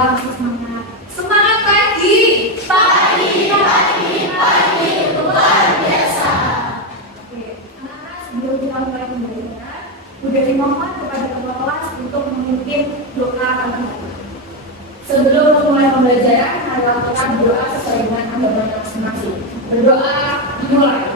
Alhamdulillah masih semangat. Semangat pagi. Pagi luar biasa. Oke, anak-anak sebelum kita mulai belajar, udah dimohon kepada ketua kelas untuk memimpin doa pagi. Sebelum memulai pembelajaran, mari lakukan doa sesuai dengan agama masing-masing. Berdoa dimulai.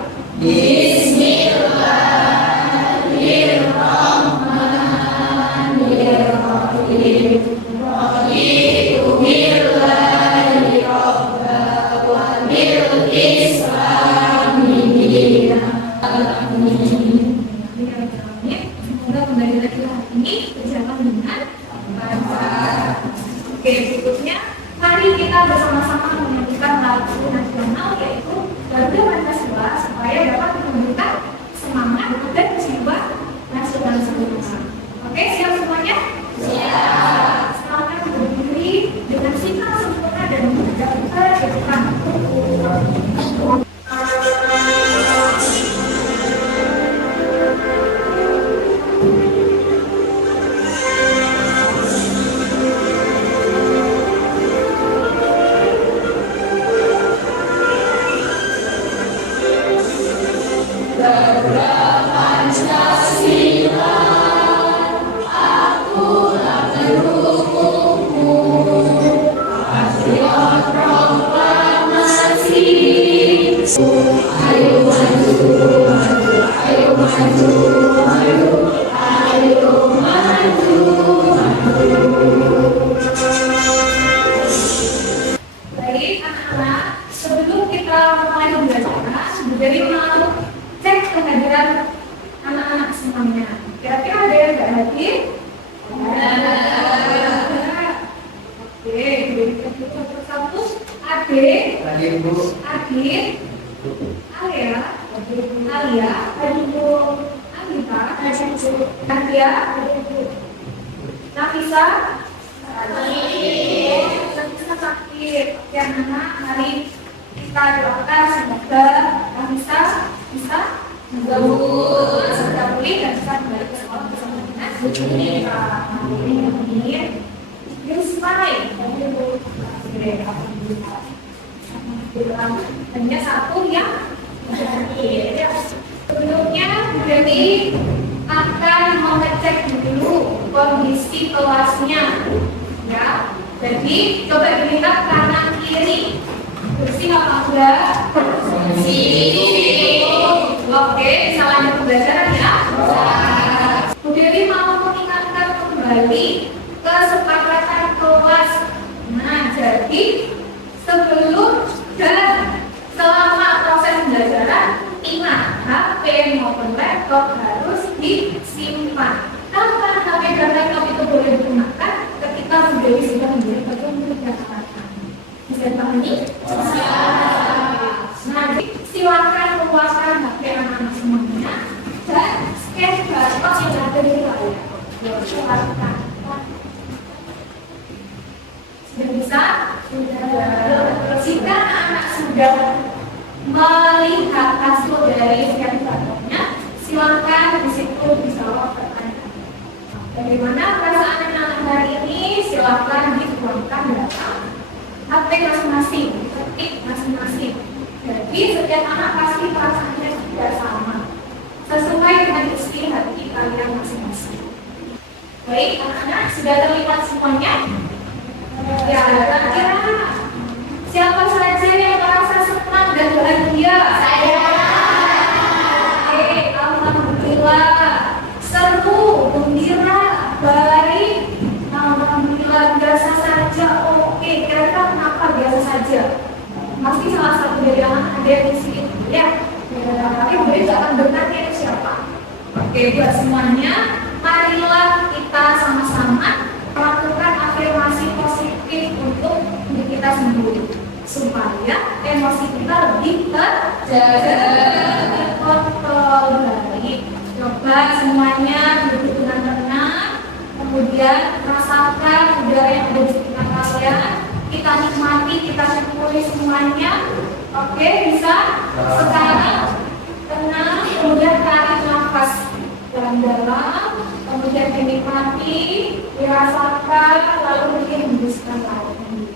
Semoga pembelajaran kita hari ini berjalan dengan lancar. Oke, berikutnya mari kita bersama-sama menyanyikan lagu nasional yaitu Garuda Pancasila supaya dapat menunjukkan semangat dan jiwa nasionalisme kita. Oke, siap semuanya? Siap. Silakan berdiri dengan sikap sempurna dan menghadap ke depan. Baik anak-anak, sebelum kita mulai pembelajaran, jadi mau cek kehadiran anak-anak semuanya. Kira-kira ada yang nggak hadir? Ada. Oke, jadi kita satu Ade, hadir Bu. Hadir. Alia, Alia, hadir Bu. Anita, hadir Bu. Nadia, hadir Bu. Nafisa, hadir. Nafisa sakit. Oke anak-anak, mari kita doakan semoga Nafisa bisa sembuh, segera pulih dan bisa kembali ke sekolah bersama dengan kita. Amin. Yusmai, hanya satu yang hadir. Sebelumnya jadi akan mengecek dulu kondisi kelasnya, ya. Jadi coba dilihat kanan kiri, bersih apa enggak? Bersih. Oke, bisa lanjut pembelajaran ya. Jadi mau mengingatkan kembali kesepakatan kelas. Nah, jadi sebelum dan selama proses pembelajaran, ingat HP maupun laptop harus disimpan. Kapan HP dan laptop itu boleh digunakan? Ketika sudah menjadi bagian dari Jakarta. Bisa dipahami? Nah, silakan luaskan HP anak-anak semuanya dan scan barcode yang ada di layar. Silakan. Sudah bisa? Sudah. Jika anak sudah melihat hasil dari scan barcode-nya, silakan di situ dijawab pertanyaan. Bagaimana perasaan anak hari ini? Silakan dituangkan dalam HP masing-masing, ketik masing-masing. Jadi setiap anak pasti perasaannya tidak sama, sesuai dengan isi hati kalian masing-masing. Baik, anak-anak sudah terlihat semuanya? Ya, kira-kira siapa saja yang merasa senang dan bahagia? Saya. Oke, alhamdulillah. Seru, gembira, baik. Alhamdulillah, biasa saja. Oke, kira-kira kenapa biasa saja? Pasti salah satu dari anak ada yang isi itu, ya. Tapi boleh jangan bertanya itu siapa. Oke, buat semuanya, marilah kita sama-sama melakukan afirmasi positif untuk diri kita sendiri supaya emosi kita lebih terjaga, terkontrol baik. Coba semuanya duduk dengan tenang, kemudian rasakan udara yang ada di sekitar kalian. Kita nikmati, kita syukuri semuanya. Oke, bisa? Sekarang tenang, kemudian tarik nafas dalam-dalam, kemudian dinikmati, dirasakan, lalu dihembuskan. yang lain.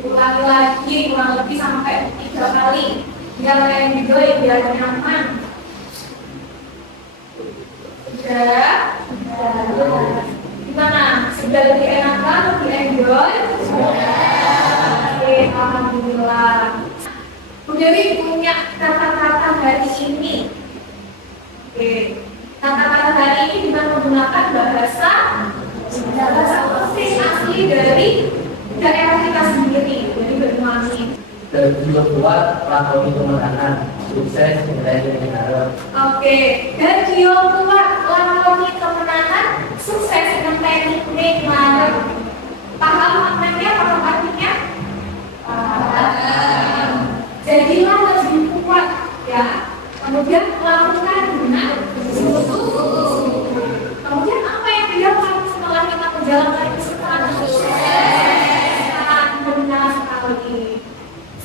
Ulangi lagi kurang lebih sampai 3 kali biar kalian enjoy, biar nyaman. Sudah? Gimana? Sudah lebih enakan, lebih enjoy? Sudah. Oke, alhamdulillah. Bu Dewi punya kata-kata hari ini. Oke, kata-kata hari ini dengan menggunakan bahasa asli dari daerah kita sendiri. Jadi Banyuwangi. Juga kuat lakoni kemenangan, sukses menjadi negara. Oke, dan dia kuat lakoni kemenangan, sukses dengan teknik negara. Paham maknanya? Paham artinya? Paham. Jadilah lebih kuat, ya. Kemudian lakukan dengan sungguh-sungguh. Kemudian apa yang didapat setelah kita menjalankan kesempatan sukses? Benar sekali.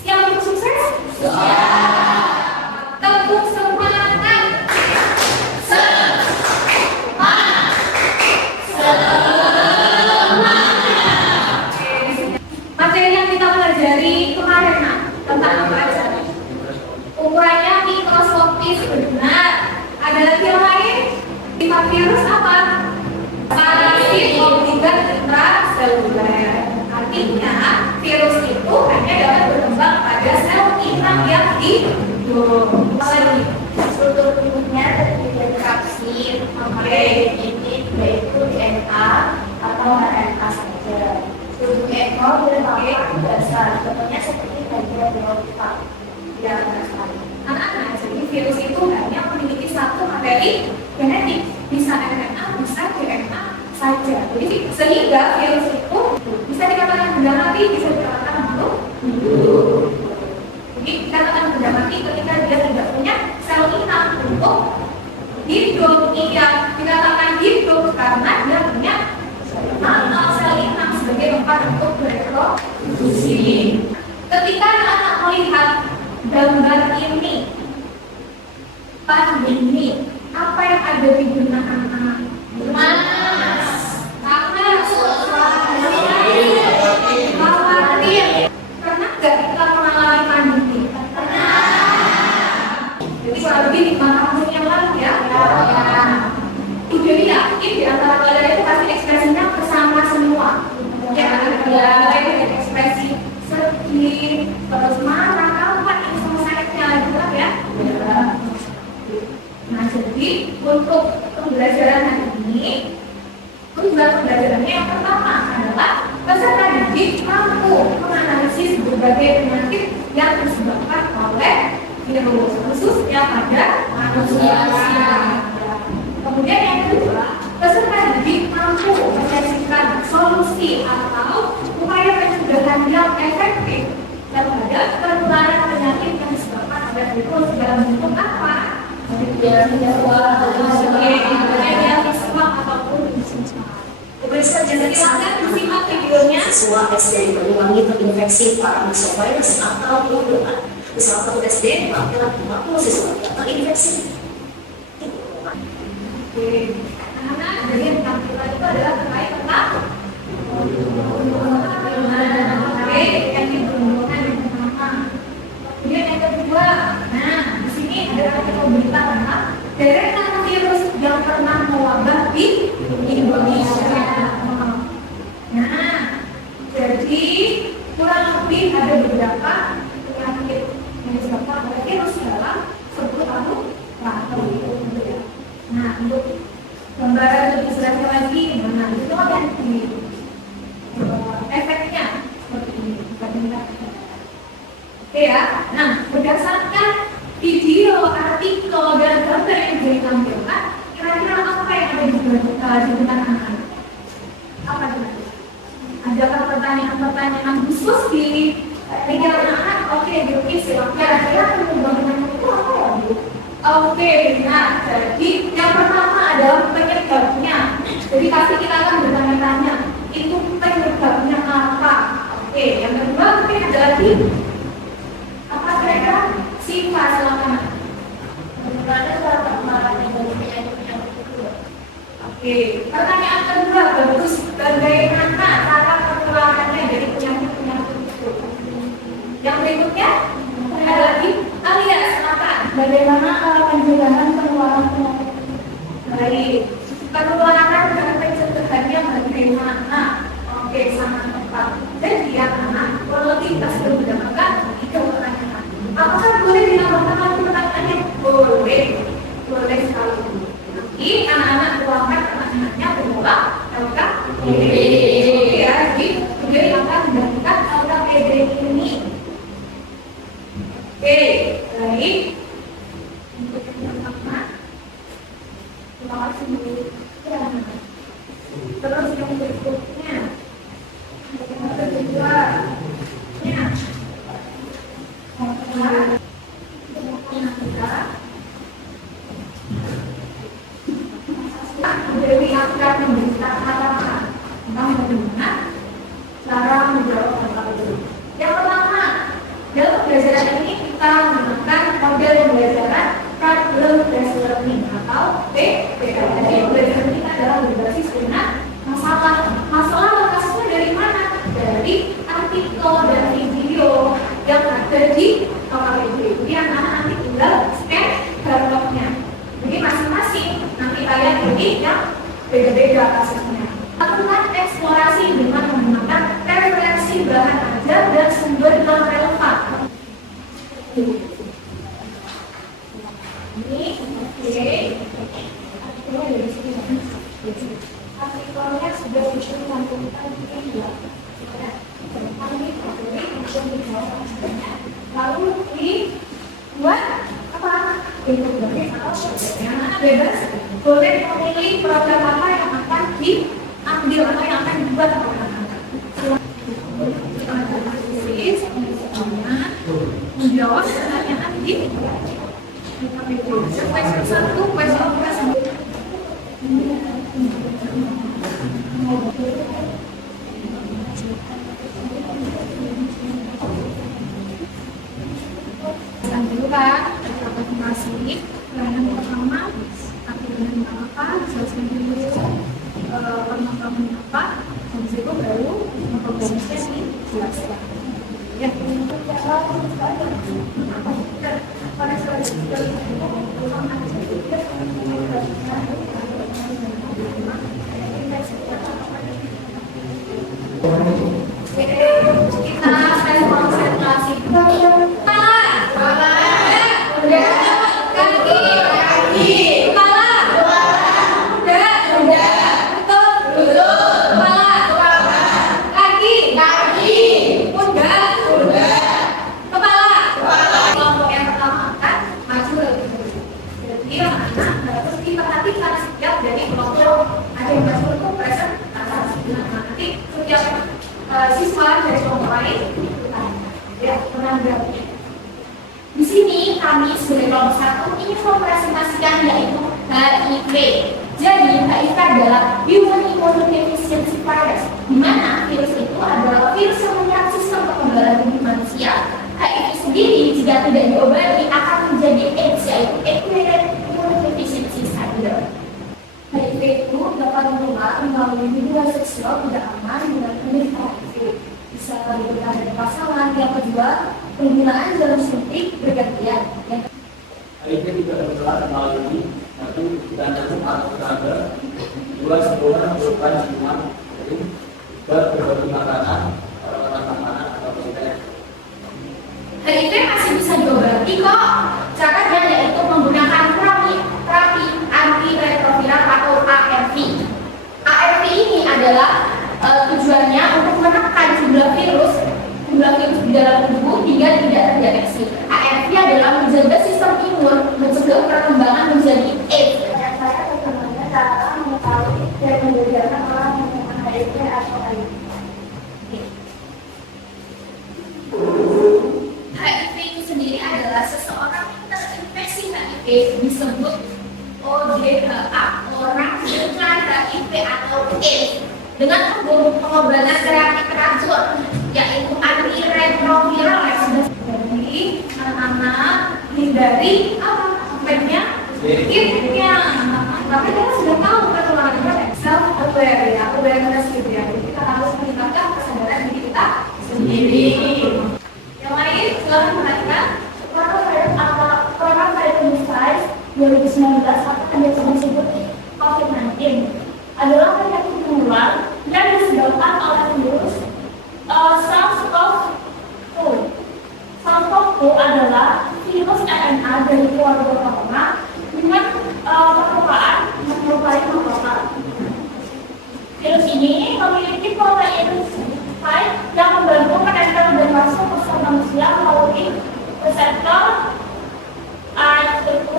Siap untuk sukses? Siap. Tepuk semangat. Materi yang kita pelajari kemarin tentang apa aja? Ukurannya mikroskopis, benar. Ada lagi yang lain? Sifat virus apa? Parasit obligat intraseluler. Artinya virus itu hanya dapat berkembang pada sel inang yang hidup. Lagi struktur tubuhnya terdiri dari kapsid, lipid, yaitu DNA atau RNA saja. Tubuh ekor berbagai dasar, bentuknya seperti bagian biota. Anak-anak, jadi virus itu hanya memiliki satu materi genetik, bisa RNA, bisa DNA saja. Jadi sehingga virus itu bisa dikatakan benda mati, bisa dikatakan makhluk hidup. Jadi dikatakan benda mati ketika dia tidak punya sel inang untuk hidup. Iya, dikatakan hidup karena dia punya sel inang sebagai tempat untuk bereproduksi. Ketika anak melihat gambar ini, pandemi, apa yang ada di benak anak? Panas, khawatir. Pernah nggak kita mengalami pandemi? Pernah. Jadi kurang lebih 5 tahun yang lalu ya. Jadi yakin di antara kalian itu pasti ekspresinya bersama semua. Ya, ada yang ekspresi sedih, terus marah, apa ini sama sakitnya gitu ya. Nah, jadi untuk pembelajaran hari ini, tujuan pembelajarannya yang pertama adalah peserta didik mampu menganalisis berbagai penyakit yang disebabkan oleh virus, khususnya pada manusia. Kemudian yang kedua, peserta didik mampu menyajikan solusi atau upaya pencegahan yang efektif terhadap penularan penyakit yang disebabkan oleh virus dalam bentuk apa? Simak videonya. Siswa SD di Banyuwangi terinfeksi Paranovirus atau flu. Bersama petugas SD, hampir 50 siswa terinfeksi. Karena dari yang tampilan itu adalah terkait tentang yang diperlukan yang pertama. Kemudian yang kedua, nah di sini ada artikel berita tentang deretan virus yang pernah mewabah di Indonesia. Nah, jadi kurang lebih ada beberapa penyakit yang disebabkan oleh virus dalam 10 tahun lalu. Nah, untuk gambaran lebih jelasnya lagi, nah itu akan di efeknya seperti ini. Oke ya, nah berdasarkan video, artikel, dan gambar yang ditampilkan, kira-kira apa yang ada di sekitar anak-anak? Apa itu? Adakah pertanyaan-pertanyaan khusus di pikiran anak-anak? Oke, Yuki silakan. Kira-kira penyebabnya itu apa ya, Bu? Oke, nah jadi yang pertama adalah penyebabnya. Jadi pasti kita akan bertanya-tanya, itu penyebabnya apa? Oke, yang kedua mungkin ada lagi. Apa kira-kira? Sifat silakan. Bagaimana cara penularannya dari penyakit yang kedua? Oke, pertanyaan kedua bagus. Bagaimana cara penularan bagaimana pencegahan penularan penyakit? Baik, penularan dan pencegahannya bagaimana? Oke, sangat tepat. Jadi anak-anak, kalau kita sudah mendapatkan 3 pertanyaan, apakah boleh dinamakan pertanyaannya? Boleh, boleh sekali. Nanti anak-anak uangkan pertanyaannya berulang, apakah? Boleh. Ya, jadi kemudian akan mendapatkan apakah ini. Oke, baik. Untuk yang pertama, terima kasih Bu. Ya. Terus yang berikutnya, yang kedua, ya. Dewi akan memberitakan tentang bagaimana cara menjawab hal itu. Yang pertama, dalam pembelajaran ini kita menggunakan model pembelajaran problem based learning atau PBL. Jadi pembelajaran kita adalah berbasis dengan masalah. Masalah lokasinya dari mana? Dari artikel dan video yang ada di kamar itu. Jadi anak-anak nanti tinggal scan barcode-nya. Jadi masing-masing nanti kalian pilih yang beda-beda kasusnya. Lakukan eksplorasi dengan menggunakan referensi bahan ajar dan sumber yang relevan. Ini oke. Artikelnya sudah dicantumkan di media. Lalu dibuat apa? Bebas boleh memilih program apa yang akan diambil atau yang akan dibuat oleh anak-anak. Menjawab pertanyaan di question 1, question 2. Dulu kan, presentasi yang pertama, aktivitas apa, jelaskan dulu permasalahan apa, habis itu baru memprogramnya dijelaskan. Ya, kita akan konsentrasi. Siswa dari kelompok lain ya menanggapi. Di sini kami sebagai kelompok 1 ingin mempresentasikan yaitu HIV. Jadi HIV adalah Human Immunodeficiency Virus, di mana virus itu adalah virus yang menyerang sistem kekebalan tubuh manusia. HIV sendiri jika tidak diobati akan menjadi AIDS, yaitu Acquired Immunodeficiency Syndrome. HIV itu dapat menular melalui hubungan seksual tidak aman dengan penderita HIV. Bisa diberikan dari pasangan. Yang kedua, penggunaan jarum suntik bergantian. HIV juga menular melalui satu dan atau tenaga, dua sebuah merupakan ciuman, berbagi makanan, makanan atau tidak. HIV masih bisa diobati kok. Caranya yaitu menggunakan terapi antiretroviral atau ARV. ARV ini adalah tujuannya untuk menekan jumlah virus di dalam tubuh hingga tidak terdeteksi. ARV adalah menjaga sistem imun, mencegah perkembangan menjadi AIDS. Saya bagaimana cara mengetahui dan membedakan orang yang memang HIV atau AIDS. HIV itu sendiri adalah seseorang yang terinfeksi HIV disebut ODHA, orang dengan HIV atau AIDS, dengan pengobatan terapi teratur yaitu antiretroviral. Jadi anak-anak hindari apa efeknya? Kitnya. Tapi kita sudah tahu penularan self-aware ya, awareness gitu ya. Jadi kita harus meningkatkan kesadaran diri kita sendiri. Yang lain, silakan perhatikan coronavirus COVID-19 atau yang disebut COVID-19 adalah penyakit menular yang disebabkan oleh virus SARS-CoV-2. SARS-CoV-2 adalah virus RNA dari keluarga corona dengan permukaan menyerupai corona. Virus ini memiliki protein spike yang membantu menempel dan masuk ke sel manusia melalui reseptor ACE2.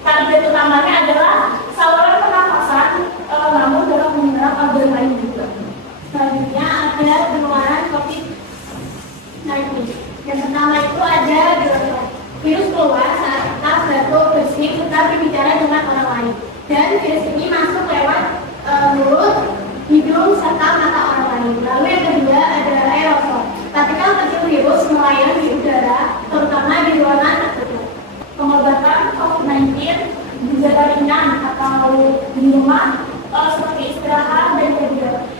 Target utamanya adalah saluran pernafasan, namun dalam menyerang organ lain juga. Selanjutnya ada penularan COVID-19. Yang pertama itu ada virus keluar saat kita batuk, bersin, kita berbicara dengan orang lain. Dan virus ini masuk lewat mulut, hidung, serta mata orang lain. Lalu yang kedua ada aerosol. Partikel kecil virus melayang di udara, terutama di ruangan tertutup. Pengobatan COVID-19 gejala ringan atau di rumah seperti istirahat dan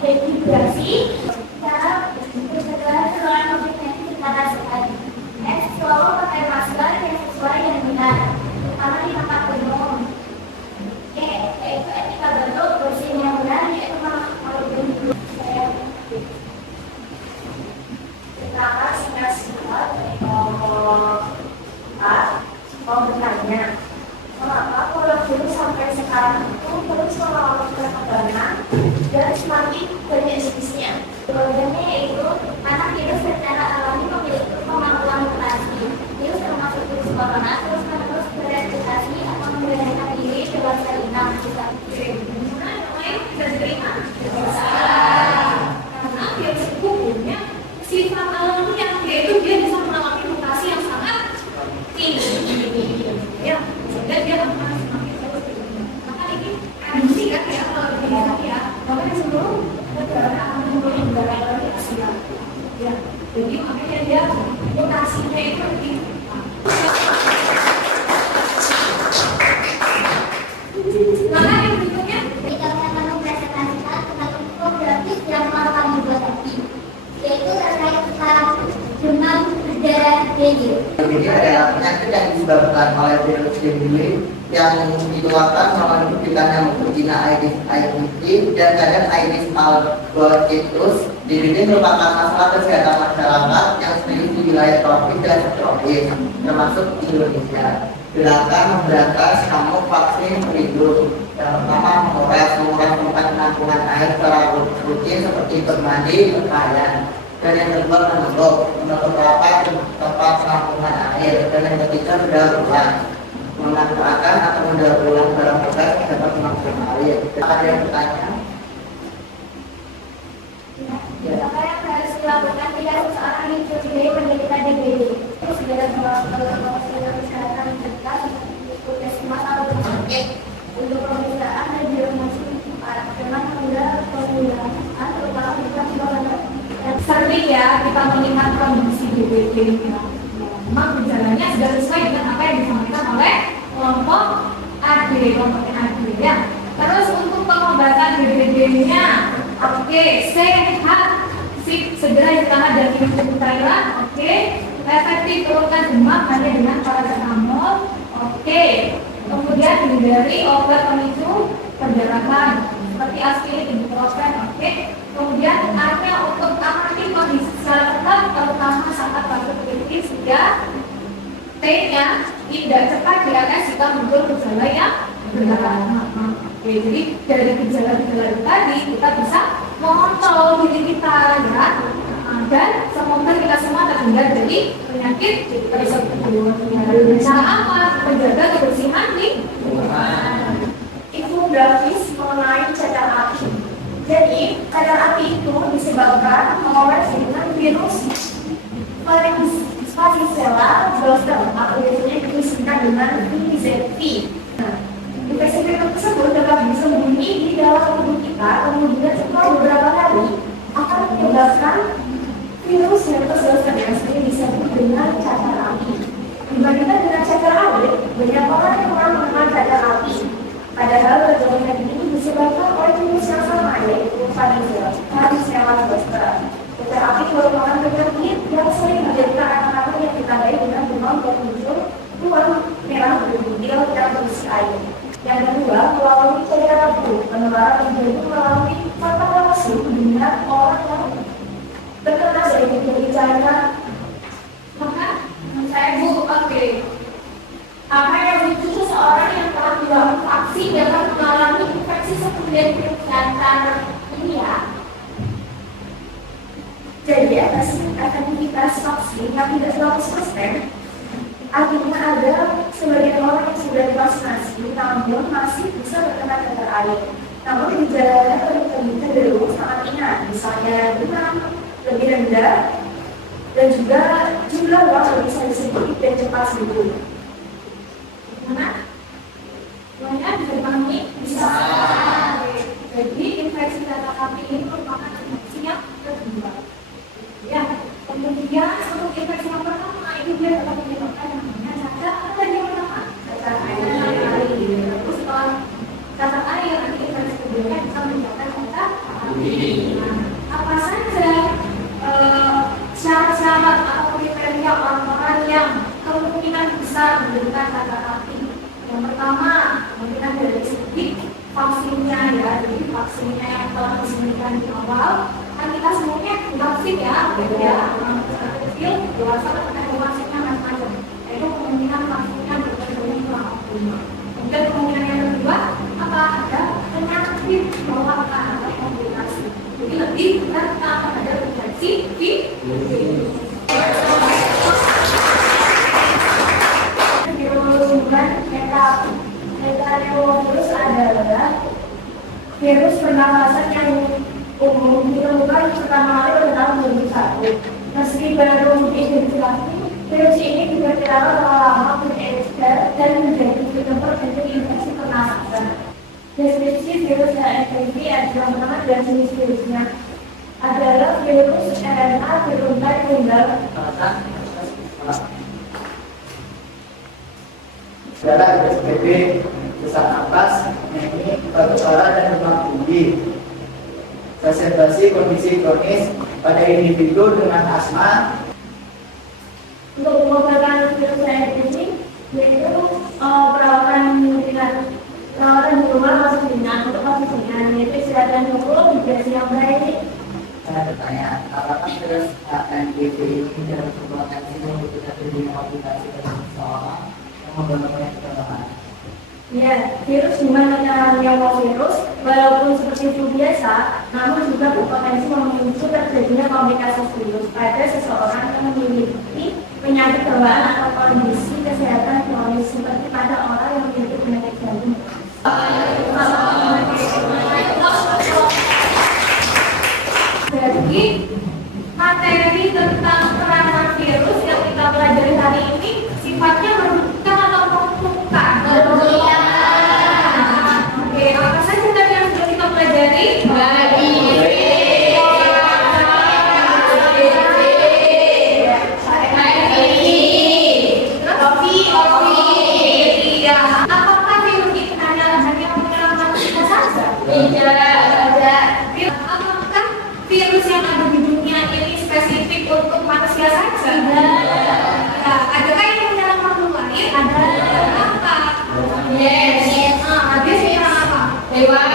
dehidrasi. Cara mencegah penularan COVID-19 secara sekali. Selalu pakai masker yang sesuai dengan benar, terutama di tempat umum. Yaitu etika batuk, bersin yang benar, yaitu melakukan kita singkat-singkat mau bertanya, mengapa coronavirus sampai sekarang itu terus mengalami perkembangan dan semakin banyak jenisnya? Jawabannya yaitu karena virus secara alami memiliki kemampuan mutasi. Virus termasuk virus corona terus-menerus bereplikasi atau memberanikan diri dalam sel inang. Gimana namanya bisa diterima? Karena virus itu punya sifat alami yang yaitu dia bisa mengalami mutasi yang sangat tinggi. Ya, sehingga dia akan semakin terus. Maka ini prediksi kan ya kalau dilihat ya, bahkan sebelum negara akan menurun negara lagi Asia. Ya, jadi makanya dia mutasinya itu lebih. Maka yang berikutnya kita akan mempresentasikan tentang infografis yang mau kami buat tadi, yaitu terkait tentang jurnal udara dengue. Ini adalah penyakit yang disebabkan oleh virus dengue yang ditularkan melalui cubitan yang berzina Aedes aegypti dan kadang Aedes albopictus. Dengue merupakan masalah kesehatan masyarakat yang serius di wilayah tropis dan subtropis, termasuk Indonesia. Gerakan memberantas nyamuk vaksin pelindung. Yang pertama, menguras tempat penampungan air secara rutin seperti bermandi, berpakaian. Dan yang kedua, menutup rapat tempat penampungan air. Dan yang ketiga, mendaur ulang, memanfaatkan atau mendaur ulang barang bekas yang dapat penampungan air. Ada yang bertanya? apa yang harus dilakukan jika seseorang dicurigai menderita DBD? Itu segera melakukan kesehatan terdekat seperti puskesmas atau rumah sakit untuk pemeriksaan dan diagnosis cepat dengan menunda pemeriksaan terutama jika yang sering ya kita melihat kondisi DBD memang gejalanya sudah sesuai dengan apa yang disampaikan oleh kelompok AD, kelompok AD ya. Terus untuk pengobatan DBD-nya, oke, sehat, segera ditangani dari cairan, oke, efektif turunkan demam hanya dengan paracetamol, oke. Kemudian hindari obat pemicu perdarahan seperti aspirin, ibuprofen, oke. Kemudian hanya untuk amati kondisi secara ketat, terutama saat batuk kritis sehingga T-nya tidak cepat diakan jika muncul gejala yang berat. Oke, jadi dari gejala-gejala itu tadi kita bisa mengontrol diri kita ya, dan semoga kita semua terhindar dari penyakit tersebut. Cara apa? Menjaga kebersihan lingkungan. Infografis mengenai cacar api. Jadi, cacar api itu disebabkan oleh virus Varicella zoster atau biasanya disebut dengan VZV. Infeksi tersebut dapat disembunyi di dalam tubuh kita, kemudian setelah beberapa hari akan menyebabkan virus herpes zoster yang sering disebut dengan cacar api. Dibandingkan dengan cacar air, banyak orang yang kurang mengenal cacar api. Padahal gejala ini disebabkan oleh virus yang sama, yaitu Varicella zoster. Cacar api merupakan penyakit yang sering menjadikan anak-anak yang ditandai dengan demam dan muncul ruam merah berbuntil yang berusia para penjuru melalui kontak langsung dengan orang yang terkena dari bencana. Maka saya Bu, oke. Apa yang butuh seseorang yang telah dilakukan vaksin dapat mengalami infeksi sekunder kanker ini ya? Jadi efektivitas vaksin yang tidak 100%, artinya ada sebagian orang yang sudah divaksinasi namun masih bisa terkena cacar air. Namun gejalanya terlihat cenderung sangat ringan, misalnya demam lebih rendah dan juga jumlah uang lebih sedikit dan cepat sembuh. Mana? Semuanya bisa dipahami? Bisa. Jadi infeksi cacar api ini merupakan infeksi yang kedua. Ya, kemudian untuk infeksi yang pertama itu dia dapat menyebabkan yang namanya cacar. Apa yang pertama? Cacar air. Terus setelah cacar air nanti infeksi kedua bisa menyebabkan cacar api. Apa saja syarat-syarat atau kriteria orang-orang yang kemungkinan besar menderita cacar api? Yang pertama, kemungkinan dari segi vaksinnya ya, jadi vaksinnya yang telah disebutkan di awal. Kan kita semuanya vaksin ya, ya, kecil, dewasa, kita vaksinnya macam-macam. Itu kemungkinan vaksinnya berkembang kurang optimal. Kemudian kemungkinan yang kedua, apa ada penyakit bawaan atau komplikasi. Jadi lebih rentan pada infeksi virus. Virus adalah virus pernapasan yang umum ditemukan pertama kali pada tahun 2001. Meski baru diidentifikasi, virus ini diperkirakan telah lama beredar dan menjadi penyebab dari infeksi pernapasan. Deskripsi virus HPV adalah pertama dan jenis virusnya adalah virus RNA beruntai tunggal. Gejala SPP, sesak napas, nyeri, batuk parah dan demam tinggi. Presentasi kondisi kronis pada individu dengan asma. Untuk pengobatan virus HPV yaitu perawatan di rumah masih ringan untuk kasus ringan, yaitu istirahat hukum, hidrasi yang baik. Saya bertanya, apakah virus HPV ini dalam sebuah vaksin membutuhkan terjadinya aplikasi dalam seseorang yang membentuknya kekebalan? Ya, virus dengan virus walaupun seperti flu biasa, namun juga berpotensi memicu terjadinya komplikasi serius pada seseorang yang memiliki penyakit bawaan atau kondisi kesehatan kronis seperti pada orang yang memiliki penyakit jantung. Jadi materi tentang peranan virus yang kita pelajari hari ini sifatnya merugikan atau menguntungkan? Oke, apa saja tadi yang sudah kita pelajari? Apakah virus ini hanya menyerang kita saja? Apakah virus yang ada di dunia ini spesifik untuk manusia saja? Adakah yang menyerang makhluk lain? Ada. Apa? Yes. Dia menyerang apa? Hewan.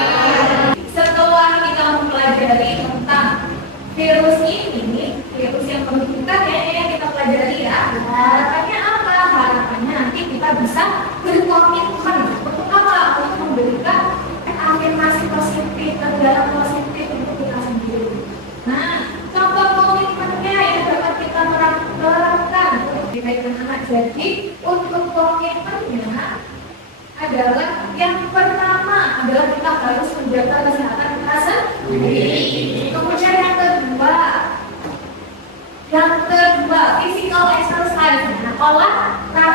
Setelah kita mempelajari tentang virus ini, virus yang merugikan yang kita pelajari ya. Harapannya apa? Harapannya nanti kita bisa berkomitmen untuk apa? Untuk memberikan afirmasi positif, terdalam positif untuk kita sendiri. Nah, contoh komitmennya yang dapat kita terapkan dikaitan anak. Jadi untuk komitmennya adalah yang pertama adalah kita harus menjaga kesehatan kita sendiri. Kemudian yang kedua physical exercise, olahraga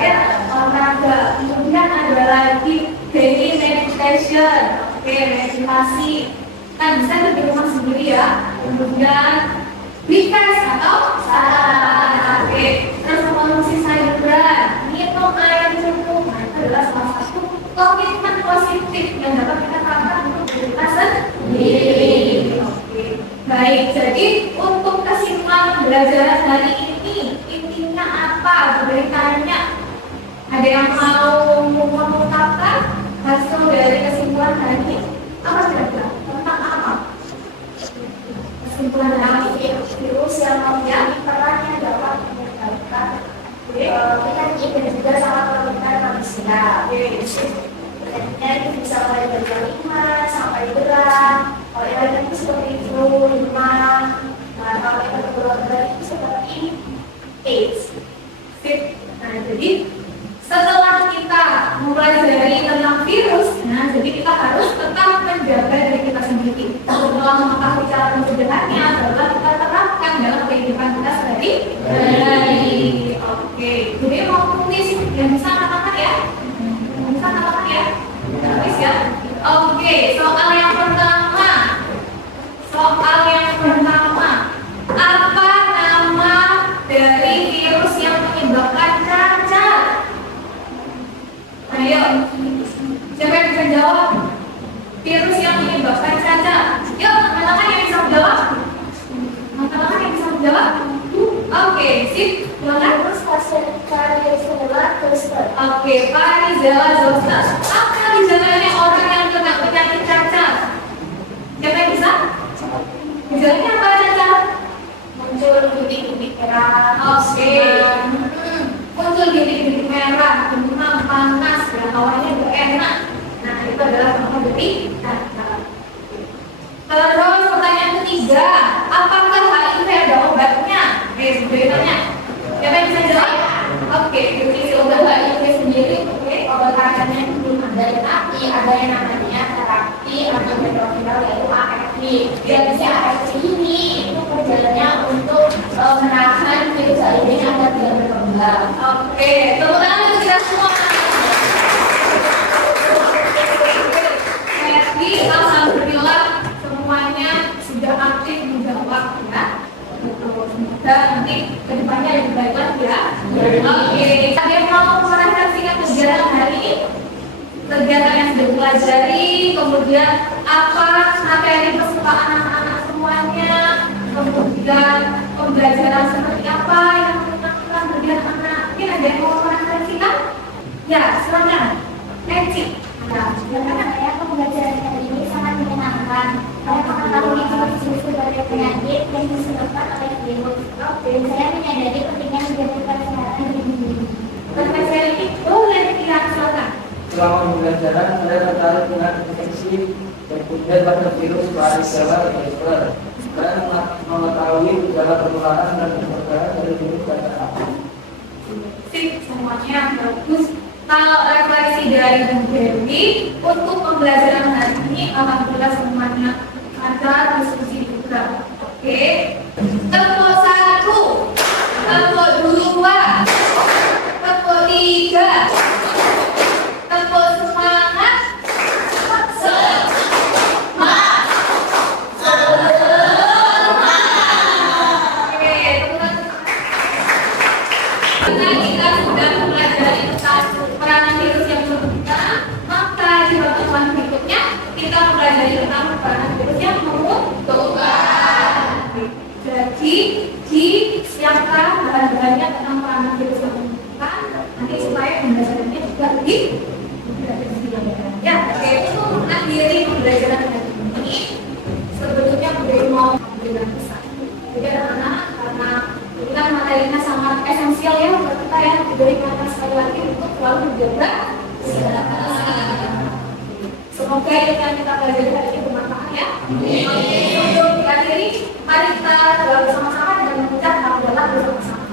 ya, olahraga. Kemudian ada lagi daily meditation, oke, meditasi. Kan bisa di rumah sendiri ya. Kemudian bifas atau salah, oke. Terus konsumsi sayuran, minum air cukup. Nah, itu adalah salah satu komitmen positif yang dapat kita terapkan untuk diri kita sendiri. Oke. Baik, jadi untuk kesimpulan pembelajaran hari ini intinya apa? Beritanya ada yang mau mengungkapkan hasil dari kesimpulan hari ini? Apa kesimpulan dari virus yang memiliki perannya dapat meningkatkan kita dan juga sangat merugikan manusia. Selanjutnya itu bisa mulai dari kalimat sampai gerak. Kalau yang itu seperti flu, demam. Nah, kalau yang berat itu seperti AIDS. Sip. Nah, jadi setelah kita mempelajari tentang virus, nah jadi kita harus tetap menjaga diri kita sendiri. Setelah mengetahui cara pencegahannya, adalah kita terapkan dalam kehidupan kita sehari-hari. Oke, jadi mau tulis yang bisa katakan ya? Bisa katakan ya? Tulis ya. Oke, soal yang pertama. Apa nama dari virus yang menyebabkan cacar? Ayo, siapa yang bisa jawab? Virus yang menyebabkan cacar. Yuk, angkat yang bisa menjawab. Angkat yang bisa menjawab. Oke, sip. Silakan. Oke, Varicella zoster. Apa gejalanya orang yang kena penyakit cacar? Siapa yang bisa? Gejalanya apa cacar? Muncul bintik-bintik merah. Oke. Muncul bintik-bintik merah, demam, panas, ya hawanya gak enak. Nah, itu adalah contoh dari cacar. Terus pertanyaan ketiga, apakah HIV ada obatnya? Sebenarnya, siapa yang bisa jawab? Oke, definisi obat HIV sendiri, oke, obat rasanya belum ada, tapi ada yang namanya terapi antiretroviral yaitu ARV. Dan si ARV ini itu kerjanya untuk menahan virus HIV agar tidak berkembang. Oke, tepuk tangan untuk kita semua. Jadi alhamdulillah semuanya sudah aktif menjawab ya. Dan nanti kedepannya lebih baik lagi ya. Oke, ada yang mau merasakan singkat kegiatan hari ini? Kegiatan yang sudah dipelajari, kemudian apa materi kesukaan anak-anak semuanya, kemudian pembelajaran seperti apa yang dilakukan kegiatan anak. Mungkin ada yang mau merasakan singkat? Ya, silakan. Nancy. Nah, sebenarnya pembelajaran hari ini sangat menyenangkan. Saya mengetahui jenis-jenis berbagai penyakit yang disebabkan oleh virus. Dan saya menyadari pentingnya menjaga kesehatan diri. Terima kasih. Boleh tidak silakan. Selama pembelajaran, saya tertarik dengan infeksi dan kemudian pada virus varicella zoster. Saya mengetahui gejala penularan dan pencegahan dari virus cacar. Sip, semuanya bagus. Kalau refleksi dari Bu Dewi untuk pembelajaran hari ini, alhamdulillah semuanya ada diskusi juga. Oke. Tepuk 1, tepuk 2, tepuk 3, tepuk semangat. Oke, teman-teman. Karena kita sudah mempelajari tentang peranan virus yang mematikan, maka di pertemuan berikutnya kita mempelajari tentang peranan virus yang menguntungkan. Jadi disiapkan bahan-bahannya tentang peranan virus yang menguntungkan, nanti supaya pembelajarannya juga lebih ya. Oke, untuk mengakhiri pembelajaran hari ini, sebetulnya beliau mau memberikan pesan. Jadi anak-anak, karena kita materinya sangat esensial ya buat kita ya, diberi kata sekali lagi untuk selalu menjaga kesehatan. Semoga ilmu yang kita pelajari hari ini bermanfaat ya. Untuk diakhiri, mari kita doa bersama-sama dan mengucap alhamdulillah bersama-sama.